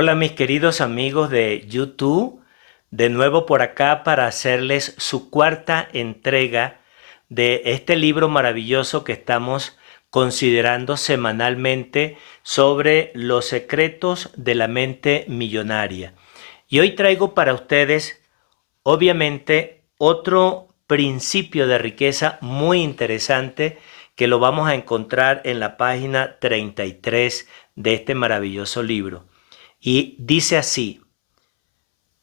Hola mis queridos amigos de YouTube, de nuevo por acá para hacerles su cuarta entrega de este libro maravilloso que estamos considerando semanalmente sobre los secretos de la mente millonaria. Y hoy traigo para ustedes, obviamente, otro principio de riqueza muy interesante que lo vamos a encontrar en la página 33 de este maravilloso libro. Y dice así: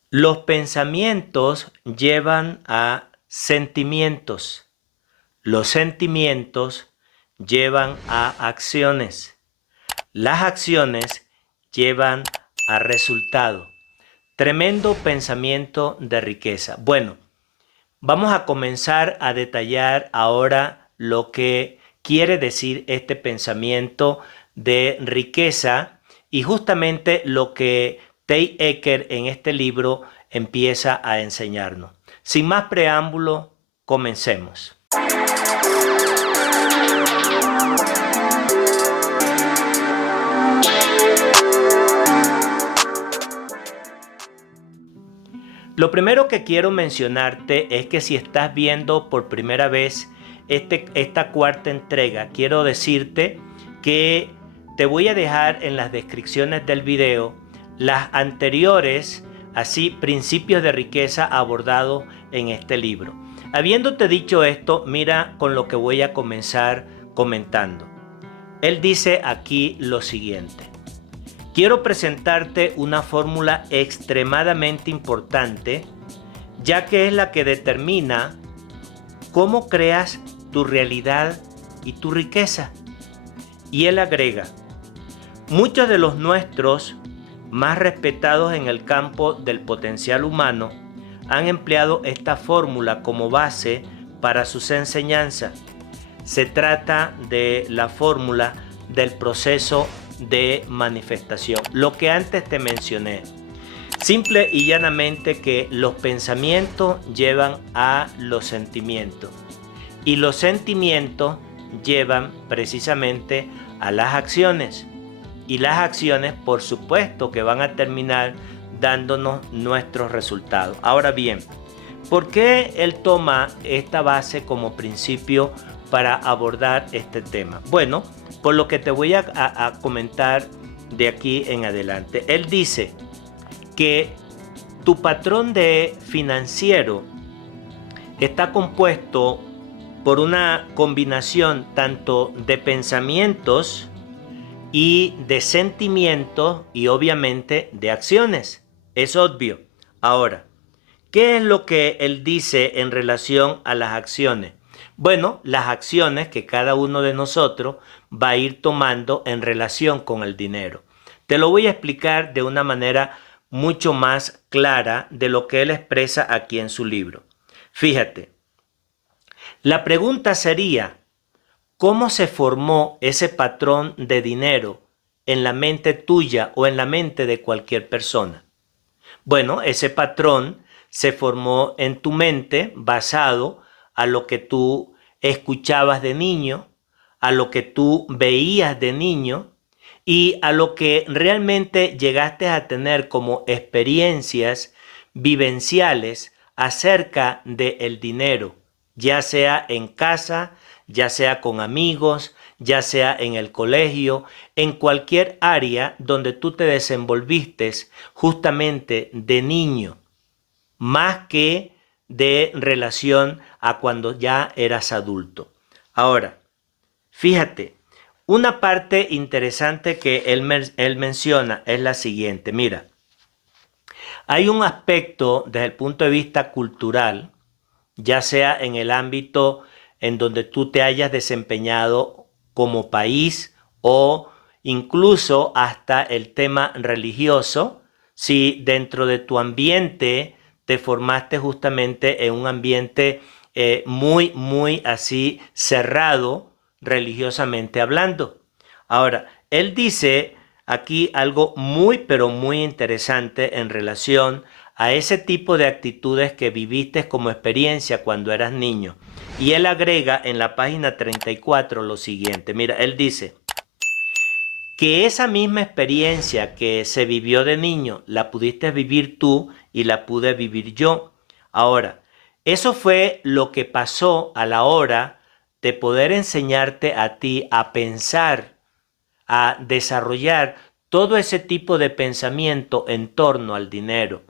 los pensamientos llevan a sentimientos, los sentimientos llevan a acciones, las acciones llevan a resultado. Tremendo pensamiento de riqueza. Bueno, vamos a comenzar a detallar ahora lo que quiere decir este pensamiento de riqueza y justamente lo que Tay Ecker en este libro empieza a enseñarnos. Sin más preámbulo, comencemos. Lo primero que quiero mencionarte es que si estás viendo por primera vez esta cuarta entrega, quiero decirte que te voy a dejar en las descripciones del video las anteriores, así, principios de riqueza abordados en este libro. Habiéndote dicho esto, mira con lo que voy a comenzar comentando. Él dice aquí lo siguiente: quiero presentarte una fórmula extremadamente importante, ya que es la que determina cómo creas tu realidad y tu riqueza. Y él agrega: muchos de los nuestros más respetados en el campo del potencial humano han empleado esta fórmula como base para sus enseñanzas. Se trata de la fórmula del proceso de manifestación, lo que antes te mencioné. Simple y llanamente que los pensamientos llevan a los sentimientos y los sentimientos llevan precisamente a las acciones, y las acciones por supuesto que van a terminar dándonos nuestros resultados. Ahora bien, ¿por qué él toma esta base como principio para abordar este tema? Bueno, por lo que te voy a comentar de aquí en adelante. Él dice que tu patrón de financiero está compuesto por una combinación tanto de pensamientos y de sentimientos y obviamente de acciones. Es obvio. Ahora, ¿qué es lo que él dice en relación a las acciones? Bueno, las acciones que cada uno de nosotros va a ir tomando en relación con el dinero. Te lo voy a explicar de una manera mucho más clara de lo que él expresa aquí en su libro. Fíjate, la pregunta sería: ¿cómo se formó ese patrón de dinero en la mente tuya o en la mente de cualquier persona? Bueno, ese patrón se formó en tu mente basado a lo que tú escuchabas de niño, a lo que tú veías de niño y a lo que realmente llegaste a tener como experiencias vivenciales acerca del dinero, ya sea en casa, ya sea con amigos, ya sea en el colegio, en cualquier área donde tú te desenvolviste justamente de niño, más que de relación a cuando ya eras adulto. Ahora, fíjate, una parte interesante que él menciona es la siguiente. Mira, hay un aspecto desde el punto de vista cultural, ya sea en el ámbito en donde tú te hayas desempeñado como país o incluso hasta el tema religioso, si dentro de tu ambiente te formaste justamente en un ambiente muy así cerrado religiosamente hablando. Ahora, él dice aquí algo muy pero muy interesante en relación a ese tipo de actitudes que viviste como experiencia cuando eras niño. Y él agrega en la página 34 lo siguiente. Mira, él dice: que esa misma experiencia que se vivió de niño la pudiste vivir tú y la pude vivir yo. Ahora, eso fue lo que pasó a la hora de poder enseñarte a ti a pensar, a desarrollar todo ese tipo de pensamiento en torno al dinero.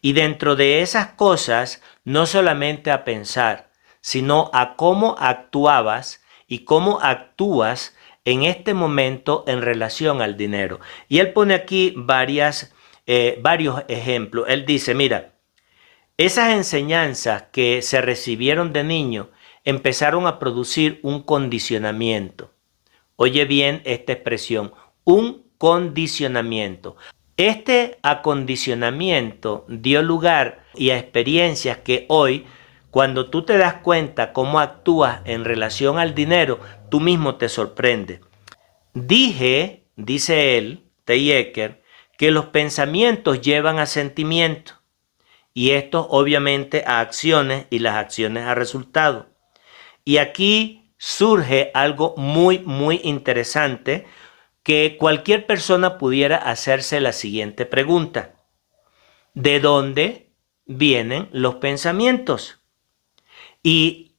Y dentro de esas cosas, no solamente a pensar, sino a cómo actuabas y cómo actúas en este momento en relación al dinero. Y él pone aquí varios ejemplos. Él dice, mira, esas enseñanzas que se recibieron de niño empezaron a producir un condicionamiento. Oye bien esta expresión, un condicionamiento. Este acondicionamiento dio lugar y a experiencias que hoy, cuando tú te das cuenta cómo actúas en relación al dinero, tú mismo te sorprendes. Dije, dice él, T. Eker, que los pensamientos llevan a sentimientos y estos obviamente a acciones y las acciones a resultados. Y aquí surge algo muy interesante que cualquier persona pudiera hacerse la siguiente pregunta. ¿De dónde vienen los pensamientos? Y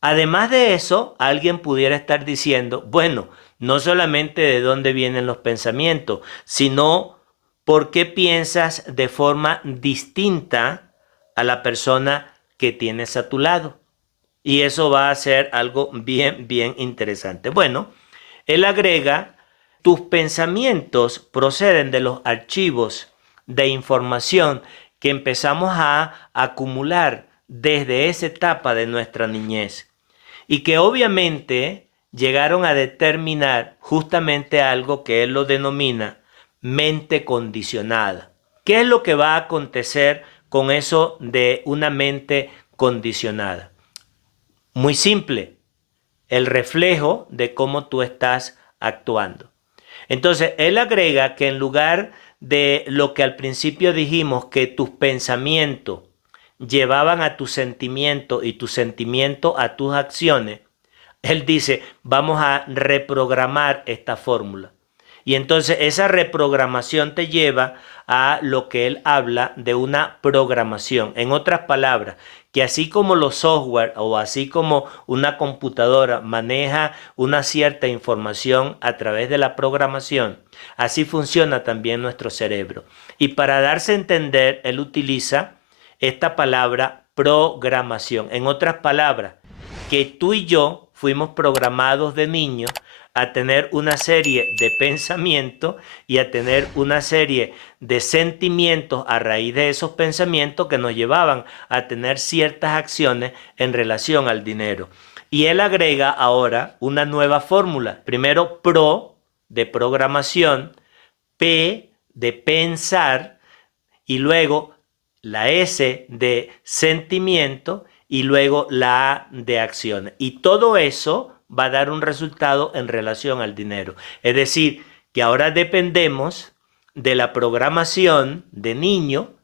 además de eso, alguien pudiera estar diciendo, bueno, no solamente de dónde vienen los pensamientos, sino por qué piensas de forma distinta a la persona que tienes a tu lado. Y eso va a ser algo bien interesante. Bueno, él agrega, tus pensamientos proceden de los archivos de información que empezamos a acumular desde esa etapa de nuestra niñez y que obviamente llegaron a determinar justamente algo que él lo denomina mente condicionada. ¿Qué es lo que va a acontecer con eso de una mente condicionada? Muy simple, el reflejo de cómo tú estás actuando. Entonces, él agrega que en lugar de lo que al principio dijimos, que tus pensamientos llevaban a tus sentimientos y tus sentimientos a tus acciones, él dice, vamos a reprogramar esta fórmula. Y entonces esa reprogramación te lleva a lo que él habla de una programación. En otras palabras, que así como los software o así como una computadora maneja una cierta información a través de la programación, así funciona también nuestro cerebro. Y para darse a entender, él utiliza esta palabra programación. En otras palabras, que tú y yo fuimos programados de niños a tener una serie de pensamientos y a tener una serie de sentimientos a raíz de esos pensamientos que nos llevaban a tener ciertas acciones en relación al dinero. Y él agrega ahora una nueva fórmula. Primero, pro de programación, P de pensar y luego la S de sentimiento y luego la A de acción. Y todo eso va a dar un resultado en relación al dinero. Es decir, que ahora dependemos de la programación de niño,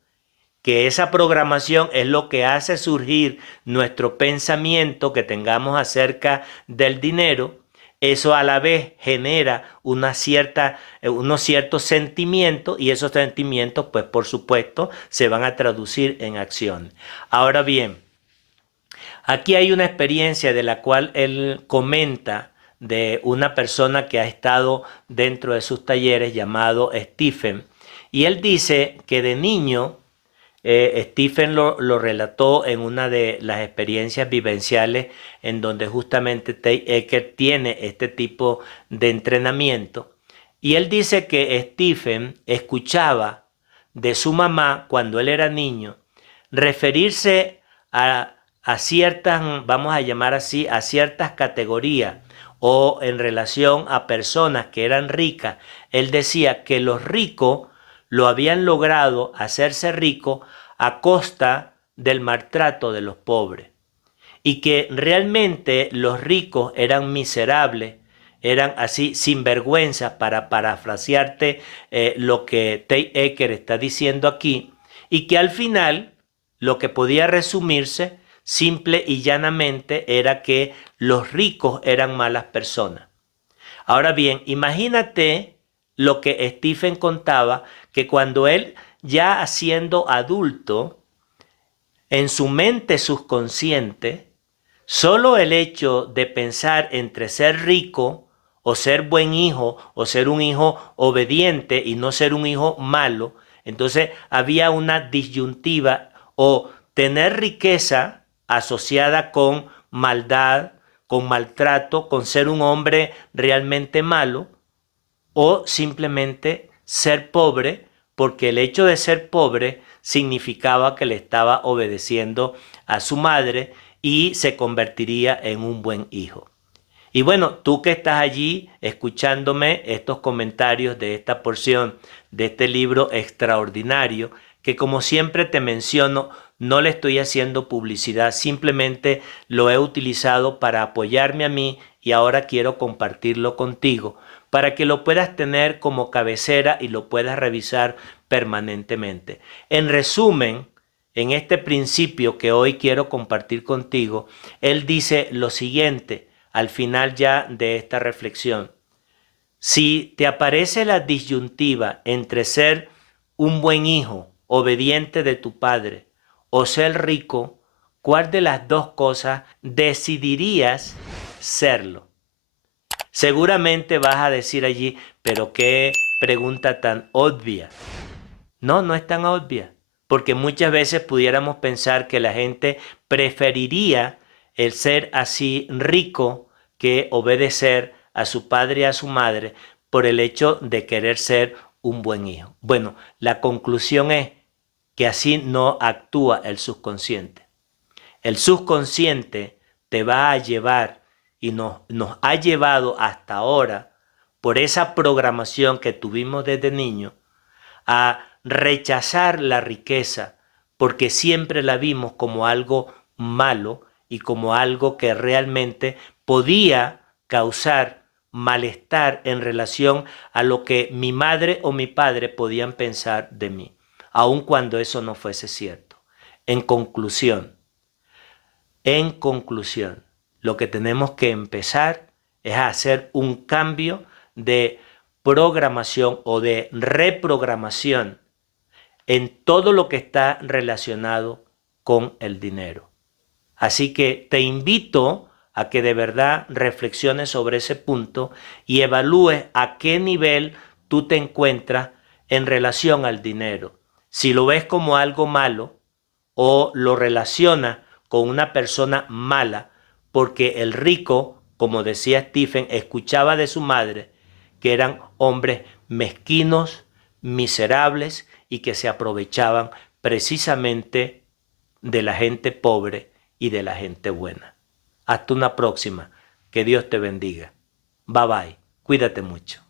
que esa programación es lo que hace surgir nuestro pensamiento que tengamos acerca del dinero. Eso a la vez genera unos ciertos sentimientos y esos sentimientos, pues por supuesto, se van a traducir en acción. Ahora bien, aquí hay una experiencia de la cual él comenta de una persona que ha estado dentro de sus talleres llamado Stephen. Y él dice que de niño, Stephen lo relató en una de las experiencias vivenciales en donde justamente T. Eker tiene este tipo de entrenamiento. Y él dice que Stephen escuchaba de su mamá cuando él era niño referirse a ciertas, vamos a llamar así, a ciertas categorías o en relación a personas que eran ricas. Él decía que los ricos lo habían logrado hacerse ricos a costa del maltrato de los pobres y que realmente los ricos eran miserables, eran así sinvergüenza, para parafrasearte lo que T. Eker está diciendo aquí, y que al final lo que podía resumirse simple y llanamente era que los ricos eran malas personas. Ahora bien, imagínate lo que Stephen contaba, que cuando él ya siendo adulto, en su mente subconsciente, solo el hecho de pensar entre ser rico o ser buen hijo o ser un hijo obediente y no ser un hijo malo, entonces había una disyuntiva o tener riqueza asociada con maldad, con maltrato, con ser un hombre realmente malo o simplemente ser pobre porque el hecho de ser pobre significaba que le estaba obedeciendo a su madre y se convertiría en un buen hijo. Y bueno, tú que estás allí escuchándome estos comentarios de esta porción de este libro extraordinario, que como siempre te menciono, no le estoy haciendo publicidad, simplemente lo he utilizado para apoyarme a mí y ahora quiero compartirlo contigo para que lo puedas tener como cabecera y lo puedas revisar permanentemente. En resumen, en este principio que hoy quiero compartir contigo, él dice lo siguiente al final ya de esta reflexión. Si te aparece la disyuntiva entre ser un buen hijo, obediente de tu padre, o ser rico, ¿cuál de las dos cosas decidirías serlo? Seguramente vas a decir allí, pero qué pregunta tan obvia. No, no es tan obvia, porque muchas veces pudiéramos pensar que la gente preferiría el ser así rico que obedecer a su padre y a su madre por el hecho de querer ser un buen hijo. Bueno, la conclusión es que así no actúa el subconsciente. El subconsciente te va a llevar y nos ha llevado hasta ahora por esa programación que tuvimos desde niño a rechazar la riqueza porque siempre la vimos como algo malo y como algo que realmente podía causar malestar en relación a lo que mi madre o mi padre podían pensar de mí, aun cuando eso no fuese cierto. En conclusión, lo que tenemos que empezar es a hacer un cambio de programación o de reprogramación en todo lo que está relacionado con el dinero. Así que te invito a que de verdad reflexiones sobre ese punto y evalúes a qué nivel tú te encuentras en relación al dinero. Si lo ves como algo malo o lo relacionas con una persona mala, porque el rico, como decía Stephen, escuchaba de su madre que eran hombres mezquinos, miserables y que se aprovechaban precisamente de la gente pobre y de la gente buena. Hasta una próxima. Que Dios te bendiga. Bye bye. Cuídate mucho.